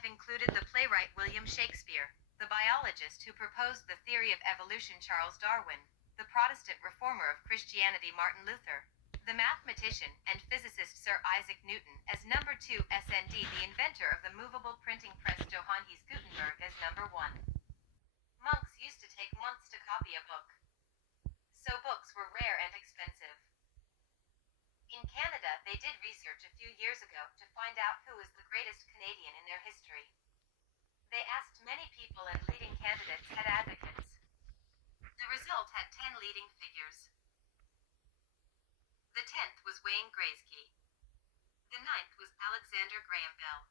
I've included the playwright William Shakespeare, the biologist who proposed the theory of evolution Charles Darwin, the Protestant reformer of Christianity Martin Luther, the mathematician and physicist Sir Isaac Newton as number 2, SND the inventor of the movable printing press Johannes Gutenberg as number 1. Monks used to take months to copy a book, so books were rare and expensive. In Canada, they did research a few years ago to find out who was the greatest Canadian in their history. They asked many people and leading candidates had advocates. The result had 10 leading figures. The 10th was Wayne Gretzky. The 9th was Alexander Graham Bell.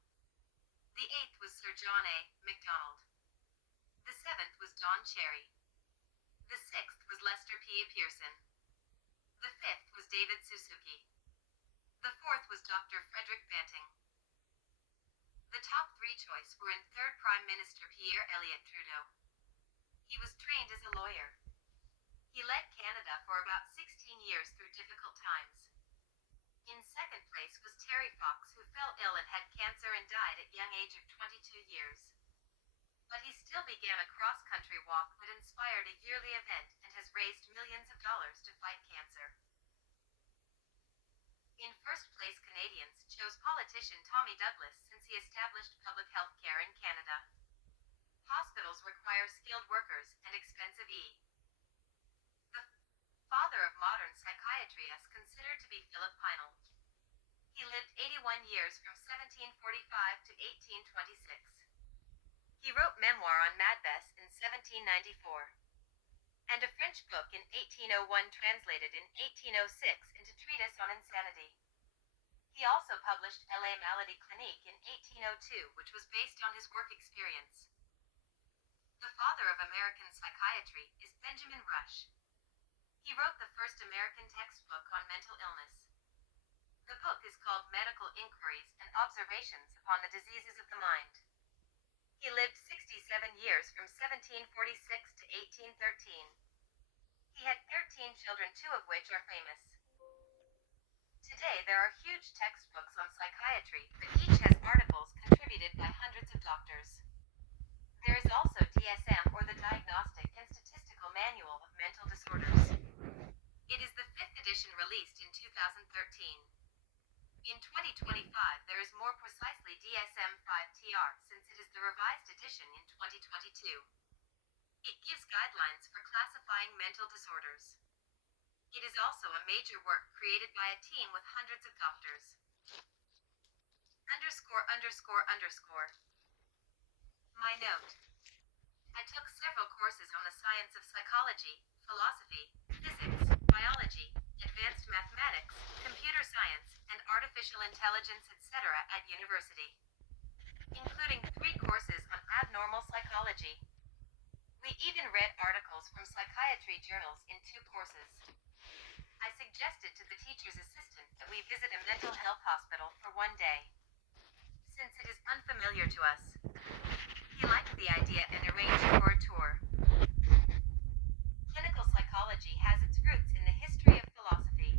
The 8th was Sir John A. Macdonald. The 7th was Don Cherry. The 6th was Lester P. Pearson. The 5th was David Suzuki. The 4th was Dr. Frederick Banting. The top 3 choice were in 3rd Prime Minister Pierre Elliott Trudeau. He was trained as a lawyer. He led Canada for about 16 years through difficult times. In 2nd place was Terry Fox, who fell ill and had cancer and died at young age of 22 years. But he still began a cross-country walk that inspired a yearly event and has raised millions of dollars to fight cancer. In 1st place, Canadians chose politician Tommy Douglas since he established public health care in Canada. Hospitals require skilled workers and expensive The father of modern psychiatry is considered to be Philip Pinel. He lived 81 years from 1745 to 1826. He wrote memoir on Macbeth in 1794, and a French book in 1801 translated in 1806 into Treatise on Insanity. He also published La Maladie Clinique in 1802, which was based on his work experience. The father of American psychiatry is Benjamin Rush. He wrote the first American textbook on mental illness. The book is called Medical Inquiries and Observations upon the Diseases of the Mind. He lived 67 years from 1746 to 1813. He had 13 children, 2 of which are famous. Today there are huge textbooks on psychiatry, but each has articles contributed by hundreds of doctors. There is also DSM, or the Diagnostic and Statistical Manual of Mental Disorders. It is the 5th edition released in 2013. In 2025 there is more precisely DSM-5-TR since it is the revised edition in 2022. It gives guidelines for classifying mental disorders. It is also a major work created by a team with hundreds of doctors. My note. I took several courses on the science of psychology, philosophy, physics, biology, advanced mathematics, computer science, and artificial intelligence, etc. at university, including 3 courses on abnormal psychology. We even read articles from psychiatry journals in 2 courses. I suggested to the teacher's assistant that we visit a mental health hospital for 1 day. Since it is unfamiliar to us, he liked the idea and arranged for a tour. Clinical psychology has its roots in the history of philosophy.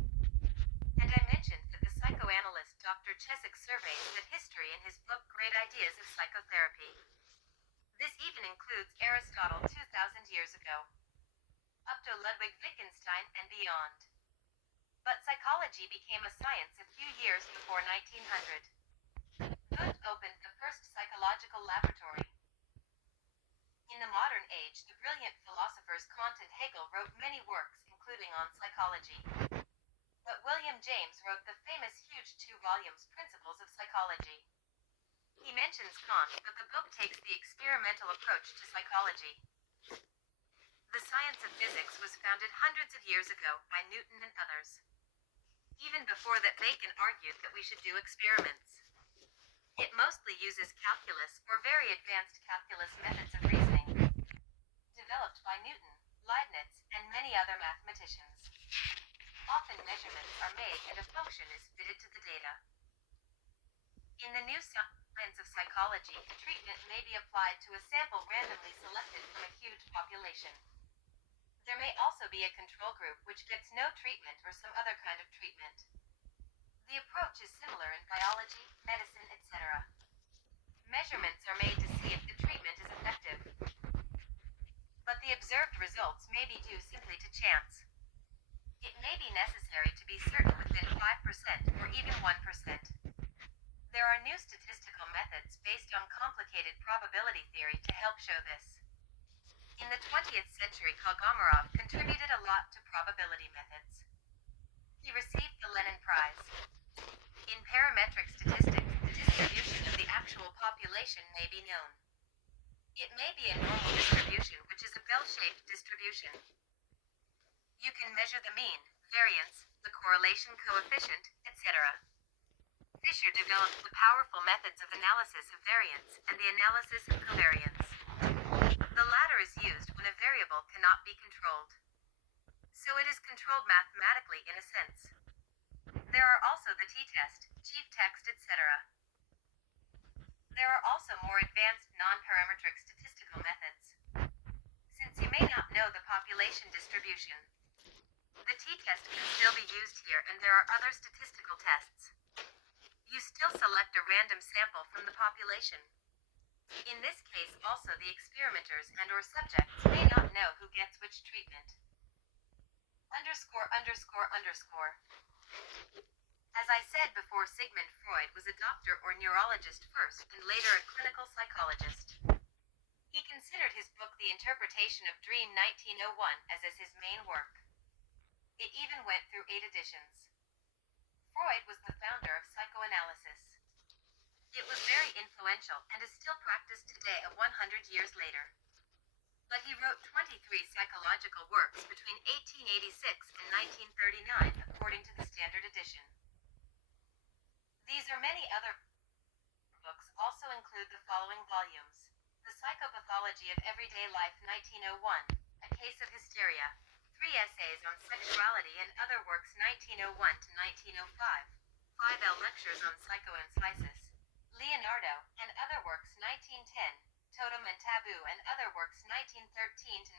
And I mentioned that the psychoanalyst Dr. Chesik surveys that history in his book Great Ideas of Psychotherapy. This even includes Aristotle 2,000 years ago, up to Ludwig Wittgenstein and beyond. But psychology became a science a few years before 1900. Goethe opened the first psychological laboratory. In the modern age, the brilliant philosophers Kant and Hegel wrote many works, including on psychology. But William James wrote the famous huge 2 volumes Principles of Psychology. He mentions Kant, but the book takes the experimental approach to psychology. The science of physics was founded hundreds of years ago by Newton and others. Even before that, Bacon argued that we should do experiments. It mostly uses calculus or very advanced calculus methods of reasoning, developed by Newton, Leibniz, and many other mathematicians. Often measurements are made and a function is fitted to the data. In the new science of psychology, a treatment may be applied to a sample randomly selected from a huge population. There may also be a control group which gets no treatment or some other kind of treatment. The approach is similar in biology, medicine, etc. Measurements are made to see if the treatment is effective, but the observed results may be due simply to chance. It may be necessary to be certain within 5% or even 1%. There are new statistical methods based on complicated probability theory to help show this. In the 20th century, Kogomarov contributed a lot to probability methods. He received the Lenin Prize. In parametric statistics, the distribution of the actual population may be known. It may be a normal distribution, which is a bell-shaped distribution. You can measure the mean, variance, the correlation coefficient, etc. Fisher developed the powerful methods of analysis of variance and the analysis of covariance. The latter is used when a variable cannot be controlled. So it is controlled mathematically in a sense. There are also the t-test, chief text, etc. There are also more advanced non-parametric statistical methods. Since you may not know the population distribution, the t-test can still be used here, and there are other statistical tests. You still select a random sample from the population. In this case also the experimenters and/or subjects may not know who gets which treatment. As I said before, Sigmund Freud was a doctor or neurologist first and later a clinical psychologist. He considered his book The Interpretation of Dream 1901 as his main work. It even went through 8 editions. Freud was the founder of psychoanalysis. It was very influential and is still practiced today 100 years later. But he wrote 23 psychological works between 1886 and 1939 according to the Standard Edition. These or many other books also include the following volumes: The Psychopathology of Everyday Life 1901, A Case of Hysteria, 3 essays on sexuality and other works 1901 to 1905, 5 lectures on psychoanalysis, Leonardo, and other works 1910, Totem and Taboo and other works 1913 to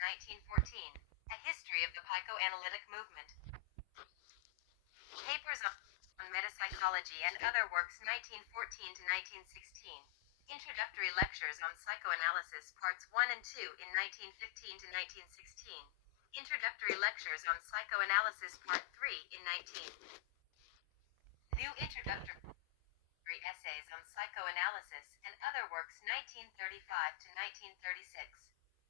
1914, A History of the Psychoanalytic Movement, Papers on Metapsychology and other works 1914 to 1916, Introductory Lectures on Psychoanalysis Parts 1 and 2 in 1915 to 1916, Introductory Lectures on Psychoanalysis Part 3 in 19. New Introductory Essays on Psychoanalysis and other works 1935 to 1936,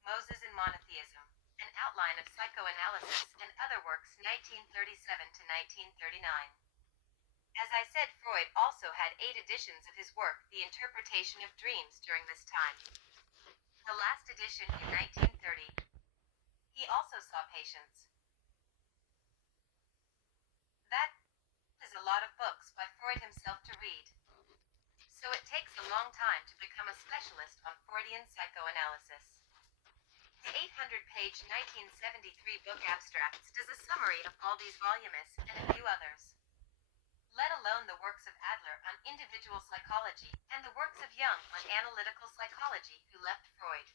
Moses and Monotheism, An Outline of Psychoanalysis and other works 1937 to 1939. As I said, Freud also had 8 editions of his work, The Interpretation of Dreams, during this time. The last edition in 1930. He also saw patients. That is a lot of books by Freud himself to read. So it takes a long time to become a specialist on Freudian psychoanalysis. The 800-page 1973 book Abstracts does a summary of all these volumes and a few others. Let alone the works of Adler on individual psychology and the works of Jung on analytical psychology, who left Freud,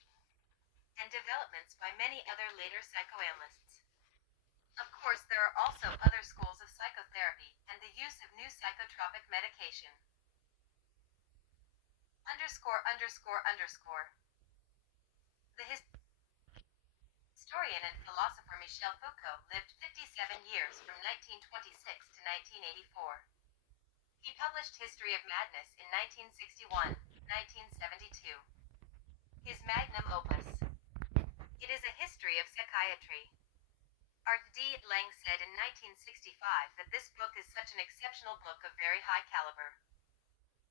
and developments by many other later psychoanalysts. Of course, there are also other schools of psychotherapy and the use of new psychotropic medication. The historian and philosopher Michel Foucault lived 57 years from 1926 to 1984. He published History of Madness in 1961, 1972. His magnum opus. It is a history of psychiatry. Art D. Lang said in 1965 that this book is such an exceptional book of very high caliber.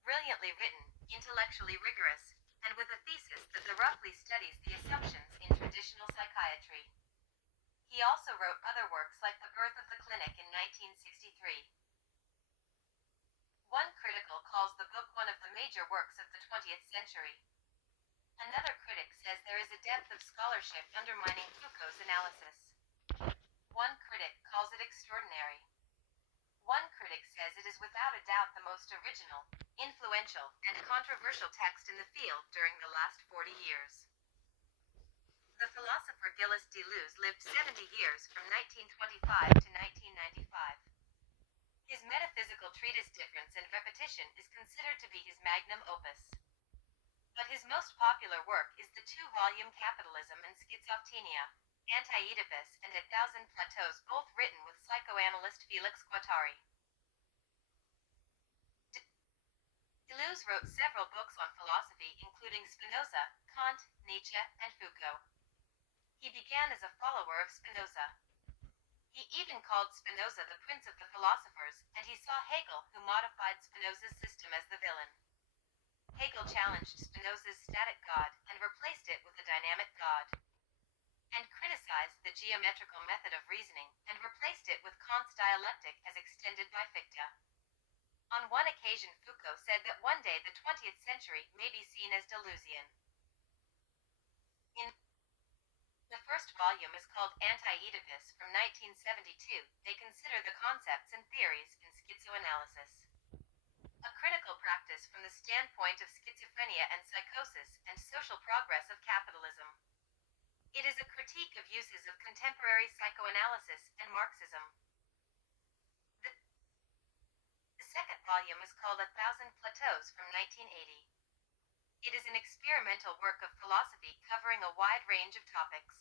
Brilliantly written, intellectually rigorous, and with a thesis that roughly studies the assumptions in traditional psychiatry. He also wrote other works like The Birth of the Clinic in 1963. One critic calls the book one of the major works of the 20th century. Another critic says there is a depth of scholarship undermining Foucault's analysis. One critic calls it extraordinary. One critic says it is without a doubt the most original, influential, and controversial text in the field during the last 40 years. The philosopher Gilles Deleuze lived 70 years from 1925 to 1995. His metaphysical treatise Difference and Repetition is considered to be his magnum opus. but his most popular work is the two-volume Capitalism and Schizophrenia, Anti-Oedipus and A Thousand Plateaus, both written with psychoanalyst Felix Guattari. Deleuze wrote several books on philosophy, including Spinoza, Kant, Nietzsche, and Foucault. He began as a follower of Spinoza. He even called Spinoza the prince of the philosophers, and he saw Hegel, who modified Spinoza's system, as the villain. Hegel challenged Spinoza's static God and replaced it with a dynamic God, and criticized the geometrical method of reasoning and replaced it with Kant's dialectic as extended by Fichte. On one occasion, Foucault said that one day the 20th century may be seen as Deleuzian. The first volume is called Anti-Oedipus from 1972. They consider the concepts and theories in schizoanalysis a critical practice from the standpoint of schizophrenia and psychosis and social progress of capitalism. It is a critique of uses of contemporary psychoanalysis and Marxism. The second volume is called A Thousand Plateaus from 1980. It is an experimental work of philosophy covering a wide range of topics,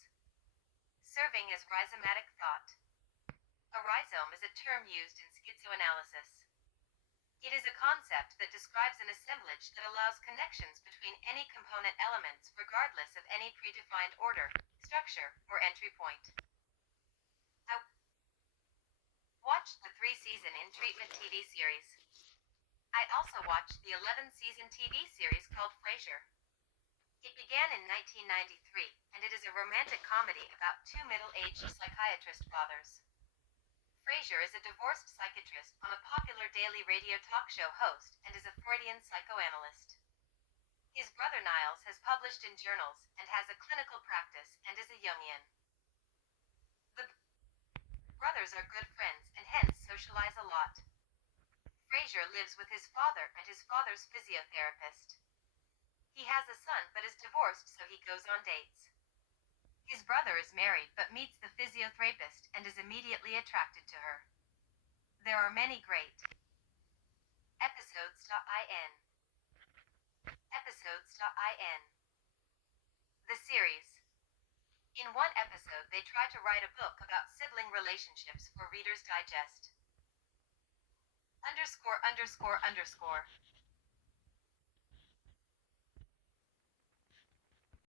serving as rhizomatic thought. A rhizome is a term used in schizoanalysis. It is a concept that describes an assemblage that allows connections between any component elements regardless of any predefined order, structure, or entry point. I watched the 3-season In Treatment TV series. I also watched the 11-season TV series called Frasier. It began in 1993, and it is a romantic comedy about two middle-aged psychiatrist fathers. Frasier is a divorced psychiatrist on a popular daily radio talk show host and is a Freudian psychoanalyst. His brother Niles has published in journals and has a clinical practice and is a Jungian. The brothers are good friends and hence socialize a lot. Frasier lives with his father and his father's physiotherapist. He has a son but is divorced, so he goes on dates. His brother is married but meets the physiotherapist and is immediately attracted to her. There are many great episodes.in. Episodes.in. The series. In one episode, they try to write a book about sibling relationships for Reader's Digest. _______.